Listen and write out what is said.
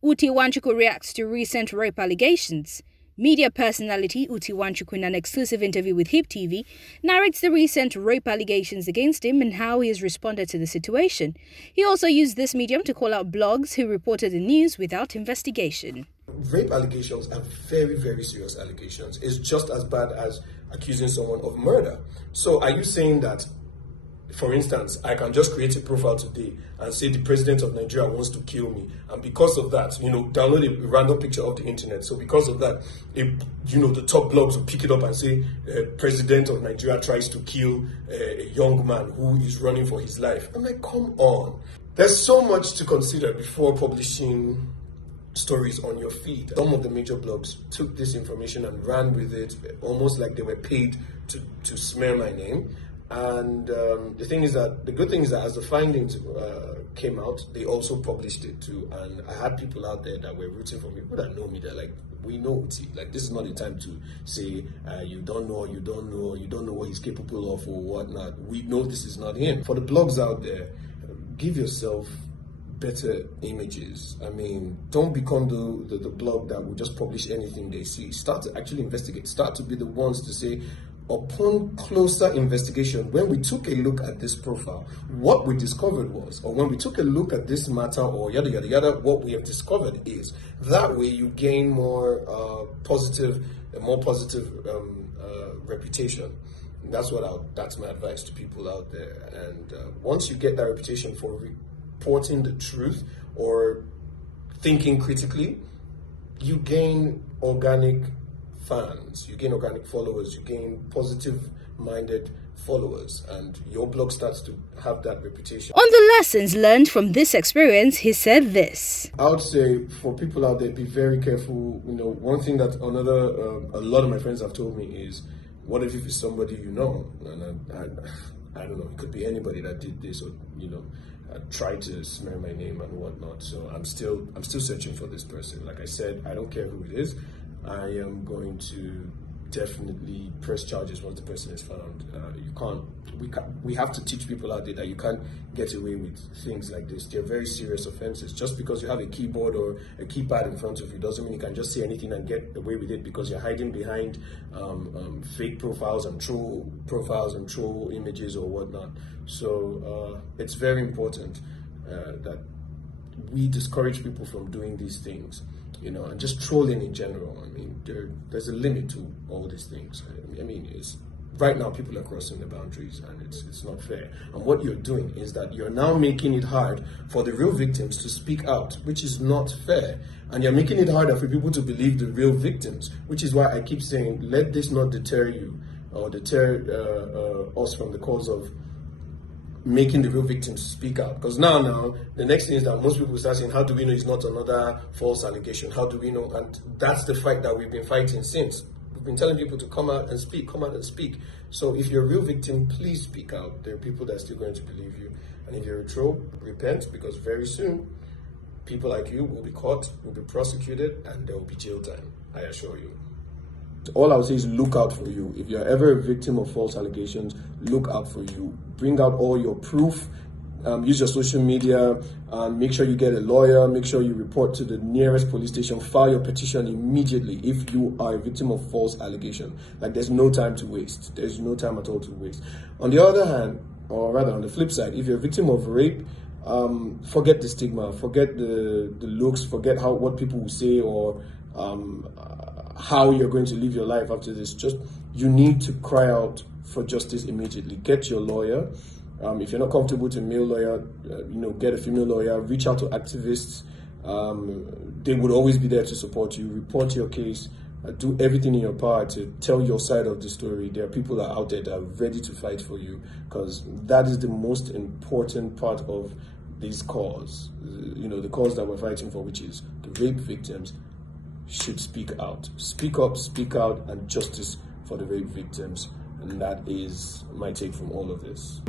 Uti Wanchuku reacts to recent rape allegations. Media personality Uti Wanchuku, in an exclusive interview with Hip TV, narrates the recent rape allegations against him and how he has responded to the situation. He also used this medium to call out blogs who reported the news without investigation. Rape allegations are very, very serious allegations. It's just as bad as accusing someone of murder. So are you saying that, for instance, I can just create a profile today and say the president of Nigeria wants to kill me, and because of that, download a random picture of the internet. So because of that, the top blogs will pick it up and say, president of Nigeria tries to kill a young man who is running for his life. I'm like, come on. There's so much to consider before publishing stories on your feed. Some of the major blogs took this information and ran with it, almost like they were paid to smear my name. And the good thing is that as the findings came out, they also published it too. And I had people out there that were rooting for me, people that know me. They're like, we know Uti. Like, this is not the time to say you don't know what he's capable of or whatnot. We know this is not him. For the blogs out there, give yourself better images. I mean, don't become the blog that will just publish anything they see. Start to actually investigate. Start to be the ones to say, upon closer investigation, when we took a look at this profile, what we discovered was, or when we took a look at this matter, or yada yada yada, what we have discovered is. That way you gain more positive reputation. That's my advice to people out there. And once you get that reputation for reporting the truth or thinking critically, you gain organic fans, you gain organic followers, you gain positive-minded followers, and your blog starts to have that reputation. On the lessons learned from this experience, he said this. I would say for people out there, be very careful. One thing that a lot of my friends have told me is, what if it's somebody you know? And I don't know, it could be anybody that did this or, tried to smear my name and whatnot. So I'm still searching for this person. Like I said, I don't care who it is. I am going to definitely press charges once the person is found. We have to teach people out there that you can't get away with things like this. They're very serious offenses. Just because you have a keyboard or a keypad in front of you doesn't mean you can just say anything and get away with it because you're hiding behind fake profiles and troll images or whatnot. So it's very important that we discourage people from doing these things. And just trolling in general. I mean, there's a limit to all these things. I mean, right now people are crossing the boundaries, and it's not fair. And what you're doing is that you're now making it hard for the real victims to speak out, which is not fair. And you're making it harder for people to believe the real victims, which is why I keep saying, let this not deter you or deter us from the cause of making the real victims speak out. Because now the next thing is that most people start saying, how do we know it's not another false allegation? How do we know? And that's the fight that we've been fighting since. We've been telling people to come out and speak. So if you're a real victim, please speak out. There are people that are still going to believe you. And if you're a troll, repent, because very soon people like you will be caught, will be prosecuted, and there will be jail time, I assure you. All I would say is look out for you. If you're ever a victim of false allegations, look out for you. Bring out all your proof. Use your social media. Make sure you get a lawyer. Make sure you report to the nearest police station. File your petition immediately if you are a victim of false allegation. Like, there's no time to waste. There's no time at all to waste. On the other hand, or rather on the flip side, if you're a victim of rape, forget the stigma. Forget the looks. Forget what people will say or how you're going to live your life after this. You need to cry out for justice immediately. Get your lawyer. If you're not comfortable to male lawyer, get a female lawyer. Reach out to activists. They would always be there to support you. Report your case. Do everything in your power to tell your side of the story. There are people that are out there that are ready to fight for you, because that is the most important part of this cause. The cause that we're fighting for, which is the rape victims should speak out. Speak up, speak out, and justice for the rape victims. And that is my take from all of this.